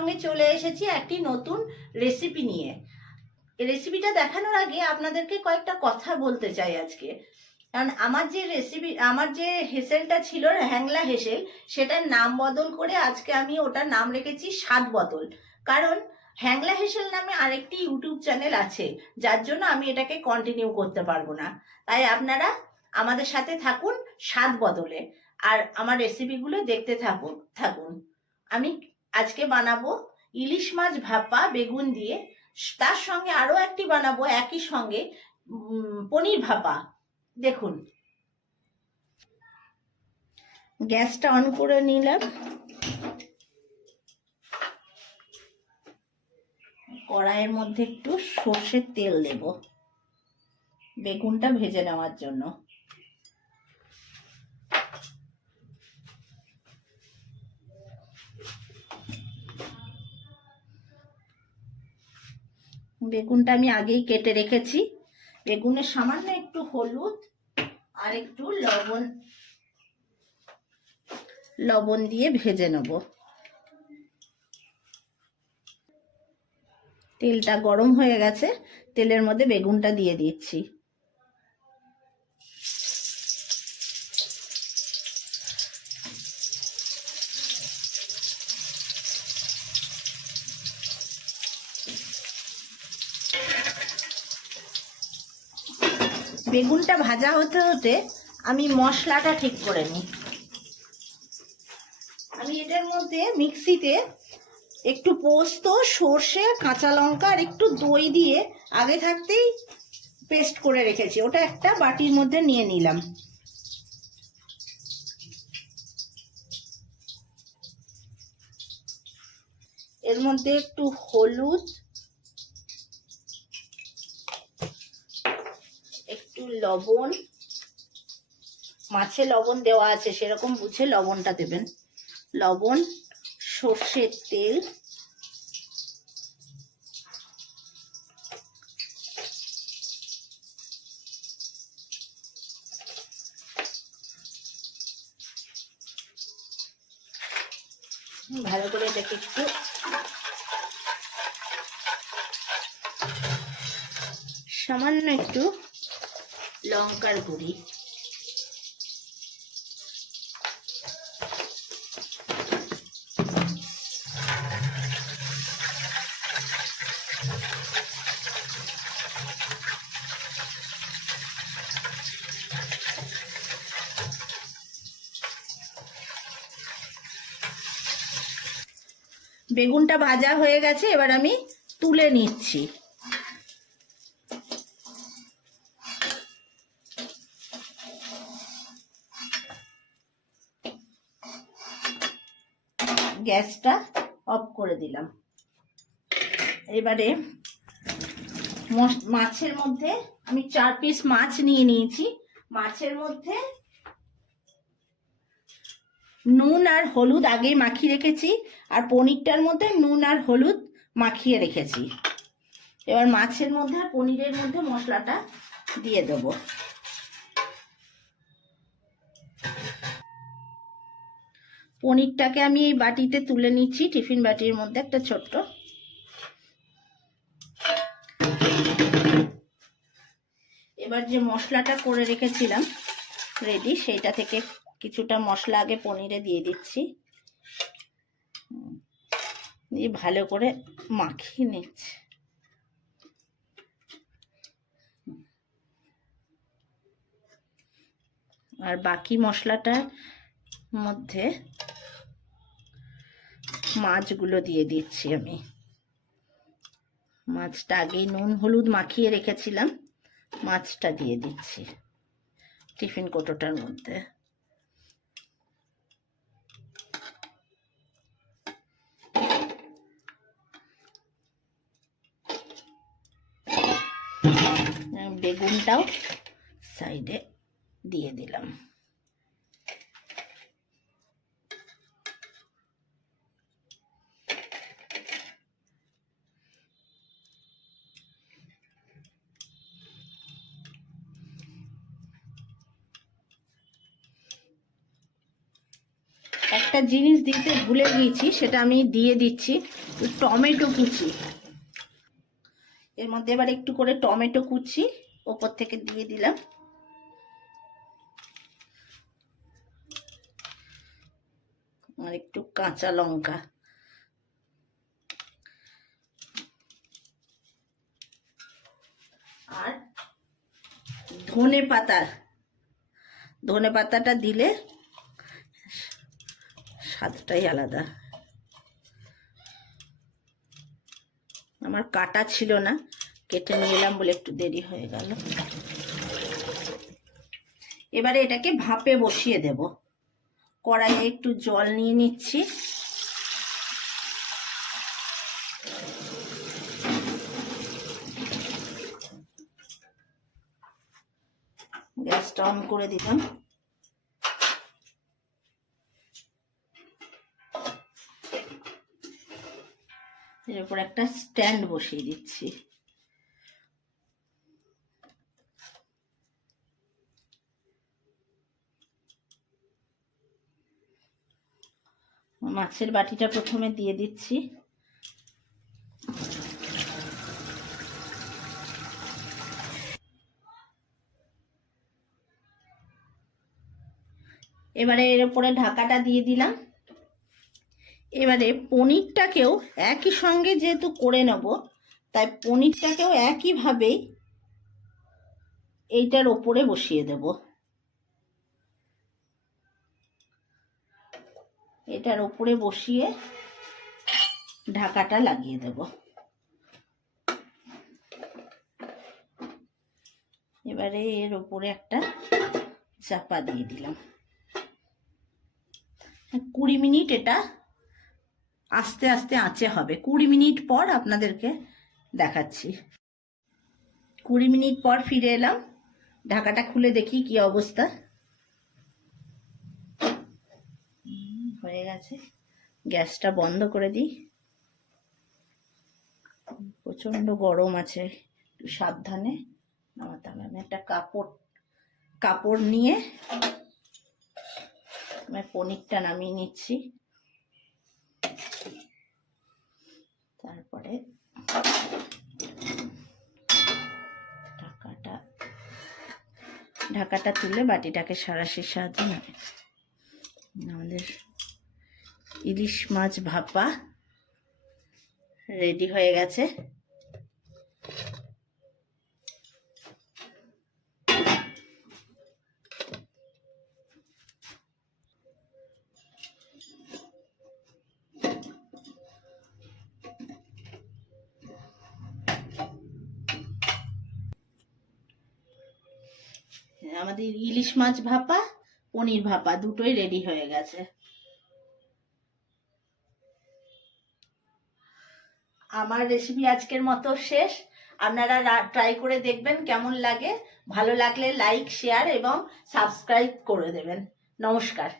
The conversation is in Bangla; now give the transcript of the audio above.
সঙ্গে চলে এসেছি একটি নতুন রেসিপি নিয়ে। রেসিপিটা দেখানোর আগে আপনাদেরকে কয়েকটা কথা বলতে চাই আজকে। কারণ আমার যে হেসেলটা ছিল হ্যাংলা হেসেল, সেটার নাম বদল করে আজকে আমি ওটার নাম রেখেছি স্বাদ বদল। কারণ হ্যাংলা হেসেল নামে আরেকটি ইউটিউব চ্যানেল আছে, যার জন্য আমি এটাকে কন্টিনিউ করতে পারবো না। তাই আপনারা আমাদের সাথে থাকুন স্বাদ বদলে, আর আমার রেসিপিগুলো দেখতে থাকুন। আমি আজকে বানাবো ইলিশ মাছ ভাপা বেগুন দিয়ে, তার সঙ্গে আরো একটি বানাবো একই সঙ্গে পনির ভাপা। দেখুন, গ্যাসটা অন করে নিলাম, কড়াইয়ের মধ্যে একটু সর্ষের তেল দেব বেগুনটা ভেজে নেওয়ার জন্য। বেগুনটা আমি আগেই কেটে রেখেছি। বেগুনের সামান্য একটু হলুদ আর একটু লবণ দিয়ে ভেজে নেব। তেলটা গরম হয়ে গেছে, তেলের মধ্যে বেগুনটা দিয়ে দিচ্ছি। বেগুনটা ভাজা হতে হতে আমি মশলাটা ঠিক করে নিই। আমি এটার মধ্যে মিক্সিতে একটু পোস্ত, সর্ষে, কাঁচা লঙ্কা আর একটু দই দিয়ে আগে থাকতেই পেস্ট করে রেখেছি, ওটা একটা বাটির মধ্যে নিয়ে নিলাম। এর মধ্যে একটু হলুদ, একটু লবণ, মাছে লবণ দেওয়া আছে সেরকম বুঝে লবণটা দেবেন, লবণ, সর্ষের তেল, ভালো করে এটাকে একটু সামান্য একটু লঙ্কার গুঁড়ি, বেগুনটা ভাজা হয়ে গেছে, এবার আমি তুলে নিচ্ছি। গ্যাসটা অফ করে দিলাম। এবারে মাছের মধ্যে আমি 4 পিস মাছ নিয়ে নিয়েছি। মাছের মধ্যে নুন আর হলুদ আগে মাখিয়ে রেখেছি, আর পনিরটার মধ্যে নুন আর হলুদ মাখিয়ে রেখেছি। এবার মাছের মধ্যে আর পনিরের মধ্যে মশলাটা দিয়ে দেব। পনিরটাকে আমি এই বাটিতে তুলে নিচ্ছি, টিফিন বাটির মধ্যে একটা ছোট্ট। এবার যে মশলাটা করে রেখেছিলাম রেডি, সেইটা থেকে কিছুটা মশলা আগে পনিরে দিয়ে দিচ্ছি, দিয়ে ভালো করে মাখিয়ে নিচ্ছি। আর বাকি মশলাটার মধ্যে মাছগুলো দিয়ে দিচ্ছি। আমি মাছটা আগেই নুন হলুদ মাখিয়ে রেখেছিলাম, মাছটা দিয়ে দিচ্ছি টিফিন কৌটোটার মধ্যে। বেগুনটাও সাইডে দিয়ে দিলাম। একটা জিনিস দিতে ভুলে গিয়েছি, সেটা আমি দিয়ে দিচ্ছি, টমেটো কুচি। এর মধ্যে এবার একটু করে টমেটো কুচি ওপর থেকে দিয়ে দিলাম। আর একটু কাঁচা লঙ্কা, আর ধনে পাতাটা দিলে স্বাদটাই আলাদা। আমার কাটা ছিল না, কেটে নিয়ে এলাম বলে একটু দেরি হয়ে গেল। এবারে এটাকে ভাপে বসিয়ে দেব। কড়াইয়ে একটু জল নিয়ে নিচ্ছি। গ্যাসটা অন করে দিলাম। এর উপর একটা স্ট্যান্ড বসিয়ে দিচ্ছি। মাছের বাটিটা প্রথমে দিয়ে দিচ্ছি। এবারে এর উপরে ঢাকাটা দিয়ে দিলাম। এবারে পনিরটাকেও একই সঙ্গে যেহেতু করে নেব, তাই পনিরটাকেও একইভাবেই এইটার ওপরে বসিয়ে দেব। এটার ওপরে বসিয়ে ঢাকাটা লাগিয়ে দেব। এবারে এর ওপরে একটা চাপা দিয়ে দিলাম। 20 মিনিট এটা আস্তে আস্তে আঁচে হবে। 20 মিনিট পর আপনাদেরকে দেখাচ্ছি। 20 মিনিট পর ফিরে এলাম। ঢাকাটা খুলে দেখি কি অবস্থা। হয়ে গেছে। গ্যাসটা বন্ধ করে দিই। প্রচণ্ড গরম আছে, একটু সাবধানে নামাতে হবে। আমি একটা কাপড় নিয়ে আমি পনিরটা নামিয়ে নিচ্ছি। তারপরে ঢাকাটা তুলে বাটিটাকে সাঁড়াশির সাহায্যে নামে। আমাদের ইলিশ মাছ ভাপা রেডি হয়ে গেছে। আমাদের ইলিশ মাছ ভাপা, পনির ভাপা দুটোই রেডি হয়ে গেছে। আমার রেসিপি আজকের মতো শেষ। আপনারা ট্রাই করে দেখবেন কেমন লাগে। ভালো লাগলে লাইক, শেয়ার এবং সাবস্ক্রাইব করে দেবেন। নমস্কার।